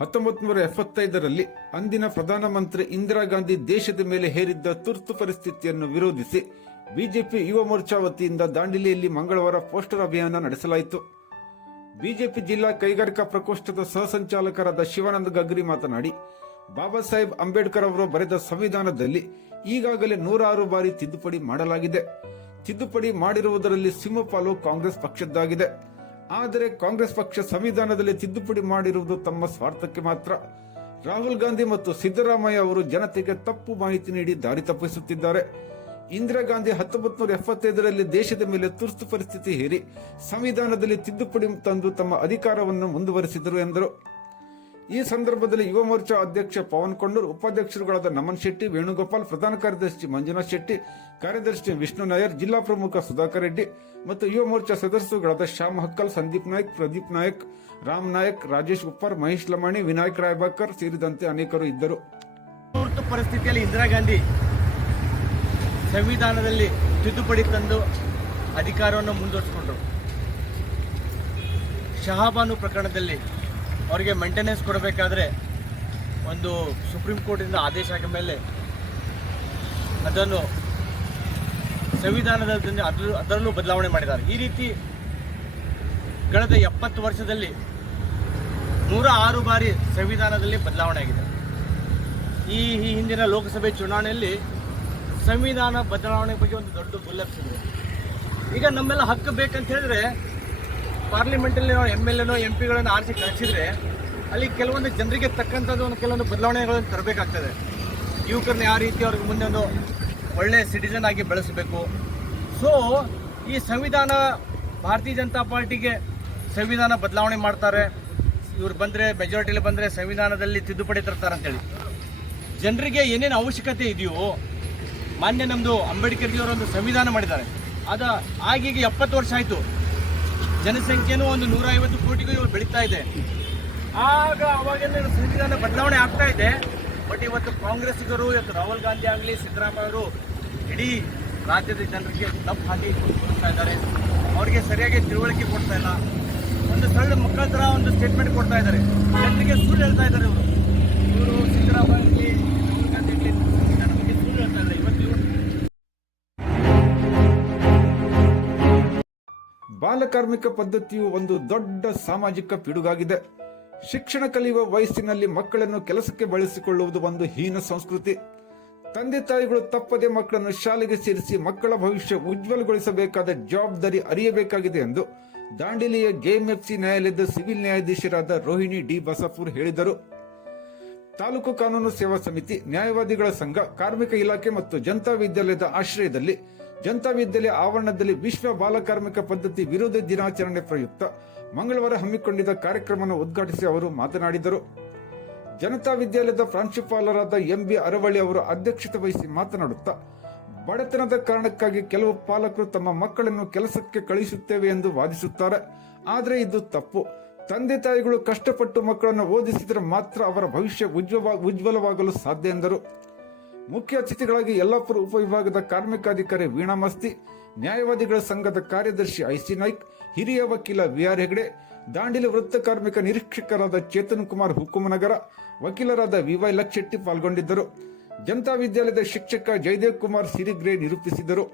ಹತ್ತೊಂಬತ್ತು ನೂರ ಎಪ್ಪತ್ತೈದರಲ್ಲಿ ಅಂದಿನ ಪ್ರಧಾನಮಂತ್ರಿ ಇಂದಿರಾ ಗಾಂಧಿ ದೇಶದ ಮೇಲೆ ಹೇರಿದ್ದ ತುರ್ತು ಪರಿಸ್ಥಿತಿಯನ್ನು ವಿರೋಧಿಸಿ ಬಿಜೆಪಿ ಯುವ ಮೋರ್ಚಾ ವತಿಯಿಂದ ದಾಂಡಿಲಿಯಲ್ಲಿ ಮಂಗಳವಾರ ಪೋಸ್ಟರ್ ಅಭಿಯಾನ ನಡೆಸಲಾಯಿತು. ಬಿಜೆಪಿ ಜಿಲ್ಲಾ ಕೈಗಾರಿಕಾ ಪ್ರಕೋಷ್ಠದ ಸಹಸಂಚಾಲಕರಾದ ಶಿವಾನಂದ ಗಗ್ರಿ ಮಾತನಾಡಿ, ಬಾಬಾ ಸಾಹೇಬ್ ಅಂಬೇಡ್ಕರ್ ಅವರು ಬರೆದ ಸಂವಿಧಾನದಲ್ಲಿ ಈಗಾಗಲೇ ನೂರಾರು ಬಾರಿ ತಿದ್ದುಪಡಿ ಮಾಡಲಾಗಿದೆ. ತಿದ್ದುಪಡಿ ಮಾಡಿರುವುದರಲ್ಲಿ ಸಿಂಹಪಾಲು ಕಾಂಗ್ರೆಸ್ ಪಕ್ಷದ್ದಾಗಿದೆ. ಆದರೆ ಕಾಂಗ್ರೆಸ್ ಪಕ್ಷ ಸಂವಿಧಾನದಲ್ಲಿ ತಿದ್ದುಪಡಿ ಮಾಡಿರುವುದು ತಮ್ಮ ಸ್ವಾರ್ಥಕ್ಕೆ ಮಾತ್ರ. ರಾಹುಲ್ ಗಾಂಧಿ ಮತ್ತು ಸಿದ್ದರಾಮಯ್ಯ ಅವರು ಜನತೆಗೆ ತಪ್ಪು ಮಾಹಿತಿ ನೀಡಿ ದಾರಿ ತಪ್ಪಿಸುತ್ತಿದ್ದಾರೆ. ಇಂದಿರಾ ಗಾಂಧಿ ಹತ್ತೊಂಬತ್ತು ನೂರ ಎಪ್ಪತ್ತೈದರಲ್ಲಿ ದೇಶದ ಮೇಲೆ ತುರ್ತು ಪರಿಸ್ಥಿತಿ ಹೇರಿ, ಸಂವಿಧಾನದಲ್ಲಿ ತಿದ್ದುಪಡಿ ತಂದು ತಮ್ಮ ಅಧಿಕಾರವನ್ನು ಮುಂದುವರೆಸಿದರು ಎಂದರು. ಈ ಸಂದರ್ಭದಲ್ಲಿ ಯುವ ಮೋರ್ಚಾ ಅಧ್ಯಕ್ಷ ಪವನ್ ಕೊಂಡೂರ್ ಉಪಾಧ್ಯಕ್ಷರುಗಳಾದ ನಮನ್ ಶೆಟ್ಟಿ, ವೇಣುಗೋಪಾಲ್, ಪ್ರಧಾನ ಕಾರ್ಯದರ್ಶಿ ಮಂಜುನಾಥ್ ಶೆಟ್ಟಿ, ಕಾರ್ಯದರ್ಶಿ ವಿಷ್ಣು ನಾಯರ್, ಜಿಲ್ಲಾ ಪ್ರಮುಖ ಸುಧಾಕರ್ ರೆಡ್ಡಿ ಮತ್ತು ಯುವ ಮೋರ್ಚಾ ಸದಸ್ಯರುಗಳಾದ ಶ್ಯಾಮ್ ಹಕ್ಕಲ್, ಸಂದೀಪ್ ನಾಯಕ್, ಪ್ರದೀಪ್ ನಾಯಕ್, ರಾಮ್ ನಾಯಕ್, ರಾಜೇಶ್ ಉಪ್ಪರ್, ಮಹೇಶ್ ಲಮಾಣಿ, ವಿನಾಯಕ್ ರಾಯ್ಬಾಕರ್ ಸೇರಿದಂತೆ ಅನೇಕರು ಇದ್ದರು. ತುರ್ತು ಪರಿಸ್ಥಿತಿಯಲ್ಲಿ ಇಂದಿರಾ ಗಾಂಧಿ ಸಂವಿಧಾನದಲ್ಲಿ ತಿದ್ದುಪಡಿ ತಂದು ಅಧಿಕಾರವನ್ನು ಮುಂದುವರಿಸಿಕೊಂಡರು. ಶಹಾಬಾನು ಪ್ರಕರಣದಲ್ಲಿ ಅವರಿಗೆ ಮೇಂಟೆನೆನ್ಸ್ ಕೊಡಬೇಕಾದ್ರೆ ಒಂದು ಸುಪ್ರೀಂ ಕೋರ್ಟಿಂದ ಆದೇಶ ಆದ ಮೇಲೆ ಅದನ್ನು ಸಂವಿಧಾನದ ಅದ್ರ ಅದರಲ್ಲೂ ಬದಲಾವಣೆ ಮಾಡಿದ್ದಾರೆ. ಈ ರೀತಿ ಕಳೆದ ಎಪ್ಪತ್ತು ವರ್ಷದಲ್ಲಿ ನೂರ ಆರು ಬಾರಿ ಸಂವಿಧಾನದಲ್ಲಿ ಬದಲಾವಣೆ ಆಗಿದೆ. ಈ ಈ ಹಿಂದಿನ ಲೋಕಸಭೆ ಚುನಾವಣೆಯಲ್ಲಿ ಸಂವಿಧಾನ ಬದಲಾವಣೆ ಬಗ್ಗೆ ಒಂದು ದೊಡ್ಡ ಗುಲ್ಲಪ್ಸಿದೆ ಈಗ ನಮ್ಮೆಲ್ಲ ಹಕ್ಕು ಬೇಕಂತ ಹೇಳಿದ್ರೆ ಪಾರ್ಲಿಮೆಂಟಲ್ಲಿ ನಾವು ಎಂ ಎಲ್ ಎನೋ, ಎಂ ಪಿಗಳನ್ನು ಆರಿಸಿ ಕಳಿಸಿದ್ರೆ ಅಲ್ಲಿ ಕೆಲವೊಂದು ಜನರಿಗೆ ತಕ್ಕಂಥದ್ದು ಒಂದು ಕೆಲವೊಂದು ಬದಲಾವಣೆಗಳನ್ನು ತರಬೇಕಾಗ್ತದೆ. ಯುವಕರನ್ನ ಯಾವ ರೀತಿ ಅವ್ರಿಗೆ ಮುಂದೆ ಒಂದು ಒಳ್ಳೆ ಸಿಟಿಸನ್ ಆಗಿ ಬೆಳೆಸಬೇಕು. ಸೊ ಈ ಸಂವಿಧಾನ, ಭಾರತೀಯ ಜನತಾ ಪಾರ್ಟಿಗೆ ಸಂವಿಧಾನ ಬದಲಾವಣೆ ಮಾಡ್ತಾರೆ. ಇವ್ರು ಬಂದರೆ ಮೆಜಾರಿಟಿಲಿ ಬಂದರೆ ಸಂವಿಧಾನದಲ್ಲಿ ತಿದ್ದುಪಡಿ ತರ್ತಾರೆ ಅಂತೇಳಿ. ಜನರಿಗೆ ಏನೇನು ಅವಶ್ಯಕತೆ ಇದೆಯೋ, ಮಾನ್ಯ ನಮ್ಮದು ಅಂಬೇಡ್ಕರ್ಜಿಯವರು ಒಂದು ಸಂವಿಧಾನ ಮಾಡಿದ್ದಾರೆ. ಅದ ಆಗೀಗ ಎಪ್ಪತ್ತು ವರ್ಷ ಆಯಿತು. ಜನಸಂಖ್ಯೆನೂ ಒಂದು ನೂರ ಐವತ್ತು ಕೋಟಿಗೂ ಇವರು ಬೆಳೀತಾ ಇದೆ. ಆಗ ಅವಾಗೆಲ್ಲ ಸಂವಿಧಾನ ಬದಲಾವಣೆ ಆಗ್ತಾ ಇದೆ. ಬಟ್ ಇವತ್ತು ಕಾಂಗ್ರೆಸ್ಸಿಗರು ಇವತ್ತು ರಾಹುಲ್ ಗಾಂಧಿ ಆಗಲಿ, ಸಿದ್ದರಾಮಯ್ಯ ಅವರು ಇಡೀ ರಾಜ್ಯದ ಜನರಿಗೆ ತಪ್ಪು ಹಾಕಿ ಕೊಡ್ತಾ ಇದ್ದಾರೆ. ಅವರಿಗೆ ಸರಿಯಾಗಿ ತಿಳುವಳಿಕೆ ಕೊಡ್ತಾ ಇಲ್ಲ. ಒಂದು ಸರಳ ಮುಖಾಂತರ ಒಂದು ಸ್ಟೇಟ್ಮೆಂಟ್ ಕೊಡ್ತಾ ಇದ್ದಾರೆ. ಜನರಿಗೆ ಸುಳ್ಳು ಹೇಳ್ತಾ ಇದ್ದಾರೆ ಇವರು. ಬಾಲಕಾರ್ಮಿಕ ಪದ್ಧತಿಯು ಒಂದು ದೊಡ್ಡ ಸಾಮಾಜಿಕ ಪಿಡುಗಾಗಿದೆ. ಶಿಕ್ಷಣ ಕಲಿಯುವ ವಯಸ್ಸಿನಲ್ಲಿ ಮಕ್ಕಳನ್ನು ಕೆಲಸಕ್ಕೆ ಬಳಸಿಕೊಳ್ಳುವುದು ಒಂದು ಹೀನ ಸಂಸ್ಕೃತಿ. ತಂದೆ ತಾಯಿಗಳು ತಪ್ಪದೆ ಮಕ್ಕಳನ್ನು ಶಾಲೆಗೆ ಸೇರಿಸಿ ಮಕ್ಕಳ ಭವಿಷ್ಯ ಉಜ್ವಲಗೊಳಿಸಬೇಕಾದ ಜವಾಬ್ದಾರಿ ಅರಿಯಬೇಕಾಗಿದೆ ಎಂದು ದಾಂಡೇಲಿಯ ಸಿ ನ್ಯಾಯಾಲಯದ ಸಿವಿಲ್ ನ್ಯಾಯಾಧೀಶರಾದ ರೋಹಿಣಿ ಡಿ ಬಸಾಪುರ್ ಹೇಳಿದರು. ತಾಲೂಕು ಕಾನೂನು ಸೇವಾ ಸಮಿತಿ ನ್ಯಾಯವಾದಿಗಳ ಸಂಘ, ಕಾರ್ಮಿಕ ಇಲಾಖೆ ಮತ್ತು ಜನತಾ ವಿದ್ಯಾಲಯದ ಆಶ್ರಯದಲ್ಲಿ ಜನತಾ ವಿದ್ಯಾಲಯ ಆವರಣದಲ್ಲಿ ವಿಶ್ವ ಬಾಲಕಾರ್ಮಿಕ ಪದ್ಧತಿ ವಿರೋಧ ದಿನಾಚರಣೆ ಪ್ರಯುಕ್ತ. ಮಂಗಳವಾರ ಹಮ್ಮಿಕೊಂಡಿದ್ದ ಕಾರ್ಯಕ್ರಮವನ್ನು ಉದ್ಘಾಟಿಸಿ ಅವರು ಮಾತನಾಡಿದರು. ಜನತಾ ವಿದ್ಯಾಲಯದ ಪ್ರಾಂಶುಪಾಲರಾದ ಎಂಬಿ ಅರವಳ್ಳಿ ಅವರು ಅಧ್ಯಕ್ಷತೆ ವಹಿಸಿ ಮಾತನಾಡುತ್ತಾ, ಬಡತನದ ಕಾರಣಕ್ಕಾಗಿ ಕೆಲವು ಪಾಲಕರು ತಮ್ಮ ಮಕ್ಕಳನ್ನು ಕೆಲಸಕ್ಕೆ ಕಳುಹಿಸುತ್ತೇವೆ ಎಂದು ವಾದಿಸುತ್ತಾರೆ. ಆದರೆ ಇದು ತಪ್ಪು. ತಂದೆ ತಾಯಿಗಳು ಕಷ್ಟಪಟ್ಟು ಮಕ್ಕಳನ್ನು ಓದಿಸಿದರೆ ಮಾತ್ರ ಅವರ ಭವಿಷ್ಯ ಉಜ್ವಲ, ಉಜ್ವಲವಾಗಲು ಸಾಧ್ಯ ಎಂದರು. ಮುಖ್ಯ ಅತಿಥಿಗಳಾಗಿ ಯಲ್ಲಾಪುರ ಉಪವಿಭಾಗದ ಕಾರ್ಮಿಕಾಧಿಕಾರಿ ವೀಣಾ ಮಸ್ತಿ, ನ್ಯಾಯವಾದಿಗಳ ಸಂಘದ ಕಾರ್ಯದರ್ಶಿ ಐಸಿ ನಾಯ್ಕ್, ಹಿರಿಯ ವಕೀಲ ವಿಆರ್ ಹೆಗಡೆ, ದಾಂಡಿಲಿ ವೃತ್ತ ಕಾರ್ಮಿಕ ನಿರೀಕ್ಷಕರಾದ ಚೇತನ್ ಕುಮಾರ್ ಹುಕುಮನಗರ ವಕೀಲರಾದ ವಿವೈ ಲಕ್ಷೆಟ್ಟಿ ಪಾಲ್ಗೊಂಡಿದ್ದರು. ಜನತಾ ವಿದ್ಯಾಲಯದ ಶಿಕ್ಷಕ ಜಯದೇವ್ ಕುಮಾರ್ ಸಿರಿಗ್ರೆ ನಿರೂಪಿಸಿದರು